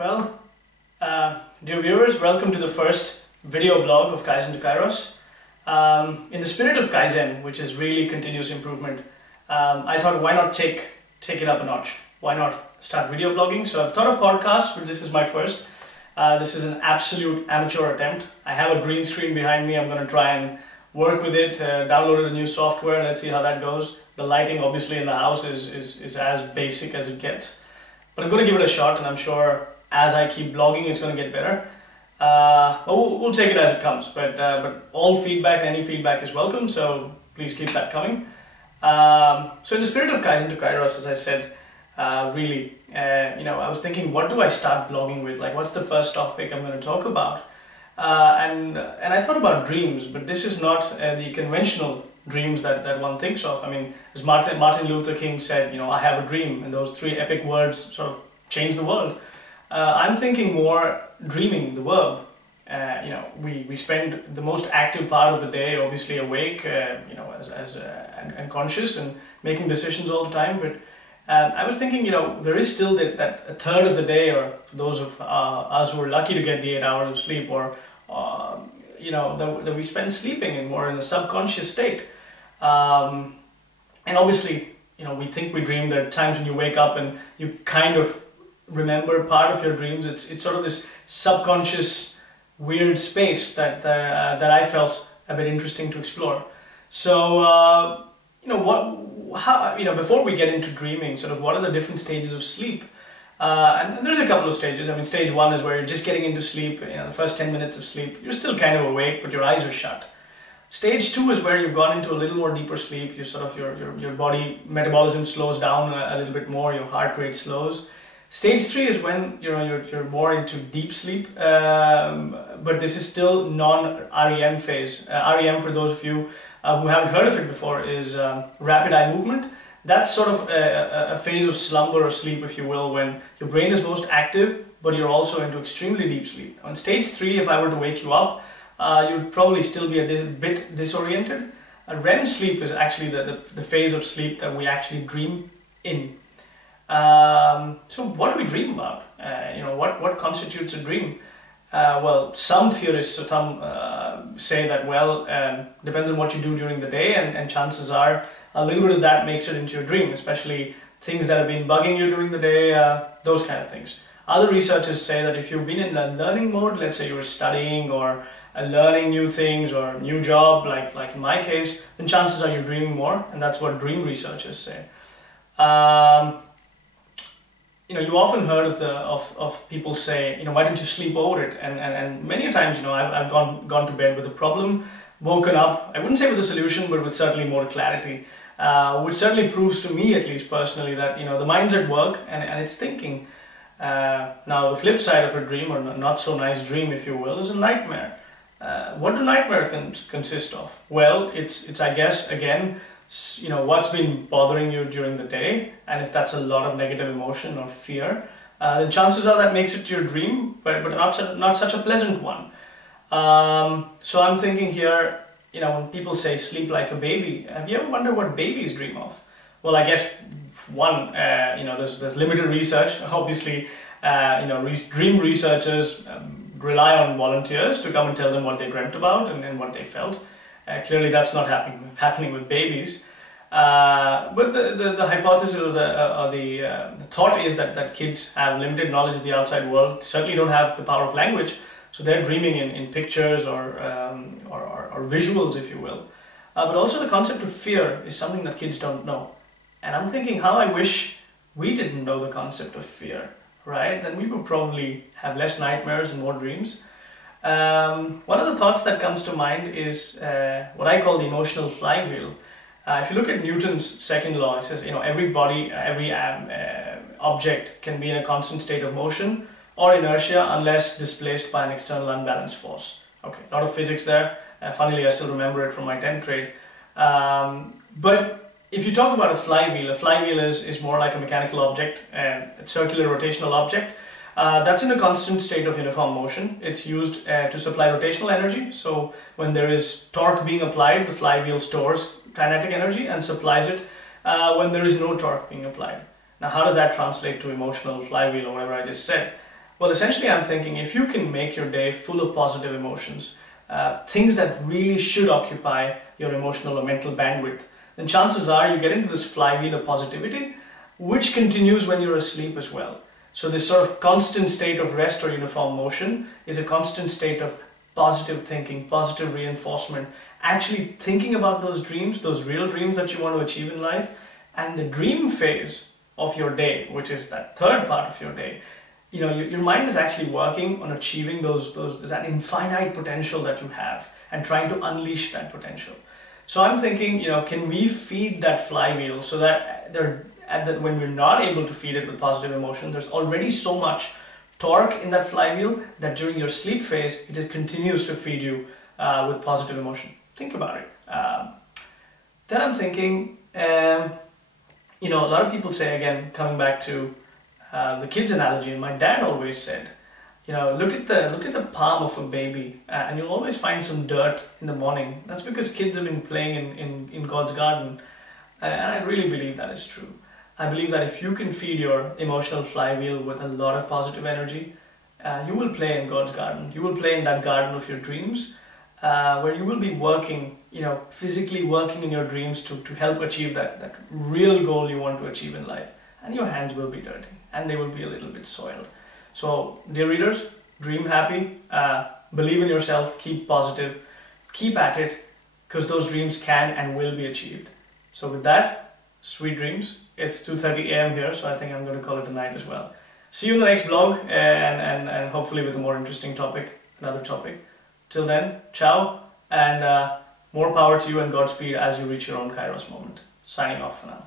Well, dear viewers, welcome to the first video blog of KAIZEN2KAIROS. In the spirit of Kaizen, which is really continuous improvement, I thought why not take it up a notch? Why not start video blogging? So I've thought of podcasts, but this is my first. This is an absolute amateur attempt. I have a green screen behind me. I'm going to try and work with it, downloaded a new software. Let's see how that goes. The lighting obviously in the house is as basic as it gets. But I'm going to give it a shot, and I'm sure as I keep blogging it's going to get better. We'll take it as it comes, but all feedback, any feedback is welcome, so please keep that coming. So in the spirit of KAIZEN2KAIROS, as I said, I was thinking, what do I start blogging with? Like, what's the first topic I'm going to talk about? And I thought about dreams, but this is not the conventional dreams that one thinks of. I mean, as Martin Luther King said, I have a dream, and those three epic words sort of changed the world. I'm thinking more dreaming, the verb. We spend the most active part of the day obviously awake, and conscious and making decisions all the time. But I was thinking, there is still that a third of the day, or for those of us who are lucky to get the 8 hours of sleep, or that we spend sleeping and more in a subconscious state. And obviously, we think we dream. There are times when you wake up and you kind of remember part of your dreams. It's sort of this subconscious weird space that I felt a bit interesting to explore. So before we get into dreaming, sort of what are the different stages of sleep? And there's a couple of stages. I mean, stage one is where you're just getting into sleep. The first 10 minutes of sleep, you're still kind of awake, but your eyes are shut. Stage two is where you've gone into a little more deeper sleep. You sort of your body metabolism slows down a little bit more. Your heart rate slows. Stage three is when you're more into deep sleep, but this is still non-REM phase. REM, for those of you who haven't heard of it before, is rapid eye movement. That's sort of a phase of slumber or sleep, if you will, when your brain is most active, but you're also into extremely deep sleep. On stage three, if I were to wake you up, you'd probably still be a bit disoriented. REM sleep is actually the phase of sleep that we actually dream in. So what do we dream about? What constitutes a dream? Well, some theorists say that, depends on what you do during the day, and chances are a little bit of that makes it into your dream, especially things that have been bugging you during the day, those kind of things. Other researchers say that if you've been in a learning mode, let's say you were studying or learning new things or a new job, like in my case, then chances are you're dreaming more, and that's what dream researchers say. You often heard of people say, why don't you sleep over it? And many times, I've gone to bed with a problem, woken up, I wouldn't say with a solution, but with certainly more clarity, which certainly proves to me, at least personally, that, the mind's at work and it's thinking. Now, the flip side of a dream, or not so nice dream, if you will, is a nightmare. What do nightmares consist of? Well, it's I guess, again, what's been bothering you during the day, and if that's a lot of negative emotion or fear, then chances are that makes it to your dream, but not such a pleasant one. So I'm thinking here, when people say sleep like a baby, have you ever wondered what babies dream of? Well, I guess one, there's limited research. Obviously, dream researchers rely on volunteers to come and tell them what they dreamt about and what they felt. Clearly that's not happening with babies, but the hypothesis or the thought is that kids have limited knowledge of the outside world, certainly don't have the power of language, so they're dreaming in pictures or visuals, if you will. But also the concept of fear is something that kids don't know, and I'm thinking how I wish we didn't know the concept of fear, right? Then we would probably have less nightmares and more dreams. One of the thoughts that comes to mind is what I call the emotional flywheel. If you look at Newton's second law, it says, every object can be in a constant state of motion or inertia unless displaced by an external unbalanced force. Okay, a lot of physics there. Funnily, I still remember it from my 10th grade. But if you talk about a flywheel is more like a mechanical object, a circular rotational object. That's in a constant state of uniform motion. It's used to supply rotational energy. So when there is torque being applied, the flywheel stores kinetic energy and supplies it when there is no torque being applied. Now, how does that translate to emotional flywheel or whatever I just said? Well, essentially I'm thinking if you can make your day full of positive emotions, things that really should occupy your emotional or mental bandwidth, then chances are you get into this flywheel of positivity, which continues when you're asleep as well. So this sort of constant state of rest or uniform motion is a constant state of positive thinking, positive reinforcement, actually thinking about those dreams, those real dreams that you want to achieve in life. And the dream phase of your day, which is that third part of your day, you know, your mind is actually working on achieving that infinite potential that you have and trying to unleash that potential. So I'm thinking, you know, can we feed that flywheel so that when we're not able to feed it with positive emotion, there's already so much torque in that flywheel that during your sleep phase, it continues to feed you with positive emotion. Think about it. Then I'm thinking, you know, a lot of people say, again, coming back to the kids analogy, and my dad always said, you know, look at the palm of a baby, and you'll always find some dirt in the morning. That's because kids have been playing in God's garden, and I really believe that is true. I believe that if you can feed your emotional flywheel with a lot of positive energy, you will play in God's garden. You will play in that garden of your dreams, where you will be working, you know, physically working in your dreams to help achieve that real goal you want to achieve in life. And your hands will be dirty and they will be a little bit soiled. So, dear readers, dream happy, believe in yourself, keep positive, keep at it, because those dreams can and will be achieved. So with that, sweet dreams. It's 2:30 a.m. here, so I think I'm going to call it a night as well. See you in the next vlog, and hopefully with a more interesting topic, another topic. Till then, ciao, and more power to you and Godspeed as you reach your own Kairos moment. Signing off for now.